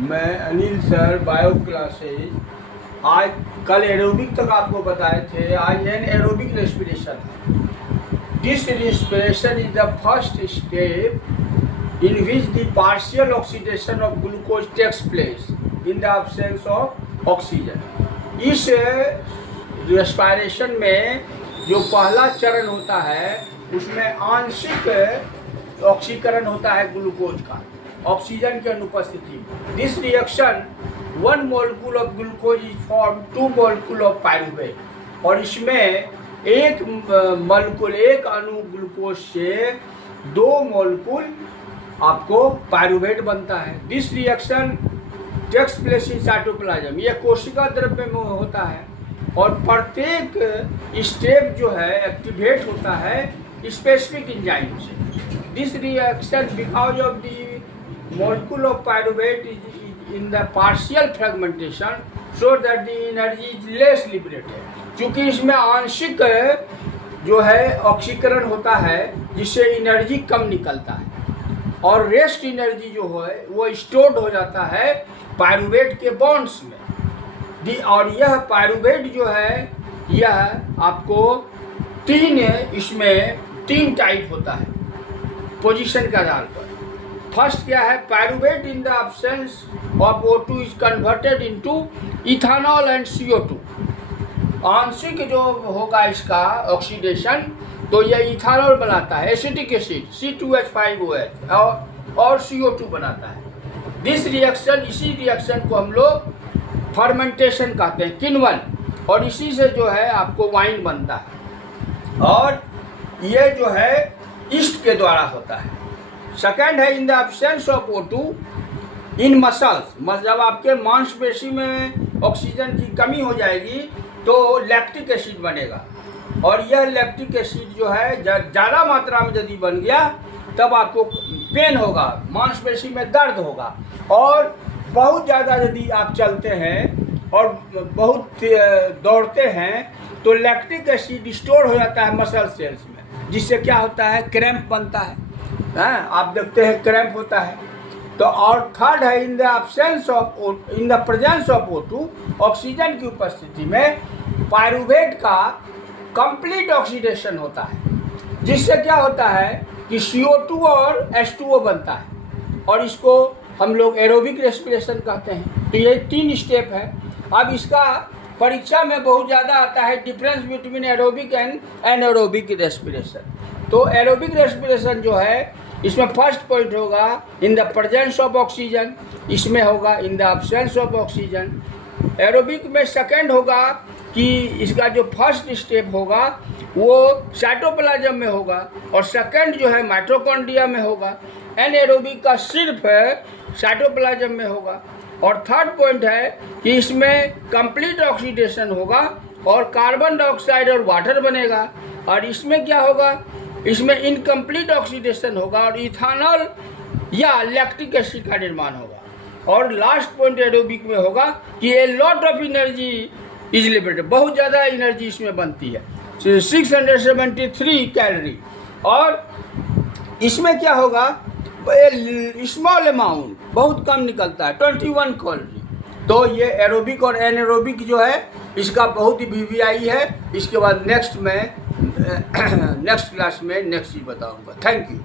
मैं Anil sir, bio classes. आज कल एरोबिक तक आपको बताए थे, आज एन एरोबिक रेस्पिरेशन है। This respiration is the first step in which the partial oxidation of glucose takes place in the absence of oxygen. इस रेस्पिरेशन में जो पहला चरण होता है उसमें आंशिक ऑक्सीकरण होता है ग्लूकोज का ऑक्सीजन की अनुपस्थिति में। This reaction 1 molecule of glucose is form 2 molecule of pyruvate, और इसमें एक मोलिक्यूल, एक अणु ग्लूकोज से 2 मोलिक्यूल आपको पायरुवेट बनता है। This reaction takes place in cytoplasm, यह कोशिका द्रव्य में होता है, और प्रत्येक स्टेप जो है एक्टिवेट होता है स्पेसिफिक एंजाइम से। This reaction because of the molecule of pyruvate is in the partial fragmentation so that the energy is less liberated। क्योंकि इसमें आंशिक जो है ऑक्सीकरण होता है जिससे एनर्जी कम निकलता है, और रेस्ट एनर्जी जो है वो स्टोर्ड हो जाता है पायरुवेट के बॉन्ड्स में। और यह पायरुवेट जो है यह आपको इसमें तीन टाइप होता है पोजीशन के आधार पर। फर्स्ट क्या है, pyruvate in the absence of O2 is converted into ethanol and CO2। आंशिक जो होगा इसका ऑक्सीडेशन तो यह इथानॉल बनाता है, एसिटिक एसिड C2H5OH और CO2 बनाता है। दिस रिएक्शन, इसी रिएक्शन को हम लोग फर्मेंटेशन कहते हैं, किण्वन, और इसी से जो है आपको वाइन बनता है, और ये जो है ईस्ट के द्वारा होता है। सेकेंड है इन the absence of O2 in muscles, जब आपके मांसपेशी में ऑक्सीजन की कमी हो जाएगी तो लैक्टिक एसिड बनेगा, और यह लैक्टिक एसिड जो है ज़्यादा मात्रा में यदि बन गया तब आपको पेन होगा, मांसपेशी में दर्द होगा, और बहुत ज़्यादा यदि आप चलते हैं और बहुत दौड़ते हैं तो लैक्टिक एसिड स्टोर हो जाता है मसल सेल्स में, जिससे क्या होता है, क्रैम्प बनता है। आप देखते हैं क्रैम्प होता है। तो और थर्ड है इन the absence of in the presence of O2, oxygen की उपस्थिति में पायरुवेट का कंप्लीट ऑक्सीडेशन होता है, जिससे क्या होता है कि CO2 और H2O बनता है, और इसको हम लोग एरोबिक रेस्पिरेशन कहते हैं। तो ये 3 स्टेप है। अब इसका परीक्षा में बहुत ज़्यादा आता है difference between aerobic and anaerobic respiration. तो एरोबिक रेस्पिरेशन जो है इसमें फर्स्ट पॉइंट होगा in the presence of oxygen, इसमें होगा इन the absence of oxygen. Aerobic में सेकंड होगा कि इसका जो फर्स्ट स्टेप होगा वो साइटोप्लाज्म में होगा, और सेकंड जो है माइटोकॉन्ड्रिया में होगा। एनारोबिक का सिर्फ साइटोप्लाज्म में होगा, और थर्ड पॉइंट है कि इसमें कंप्लीट ऑक्सीडेशन होगा और कार्बन डाइऑक्साइड और वाटर बनेगा, और इसमें क्या होगा, इसमें इनकम्प्लीट ऑक्सीडेशन होगा और इथानॉल या लैक्टिक एसिड का निर्माण होगा। और लास्ट पॉइंट एरोबिक में होगा कि a lot of energy is liberated, बहुत ज़्यादा एनर्जी इसमें बनती है, 673 कैलोरी, और इसमें क्या होगा, स्मॉल अमाउंट, बहुत कम निकलता है, 21 कैलोरी। तो ये एरोबिक और एनारोबिक जो है इसका बहुत ही VVI है। इसके बाद नेक्स्ट क्लास में नेक्स्ट चीज़ बताऊंगा। Thank you.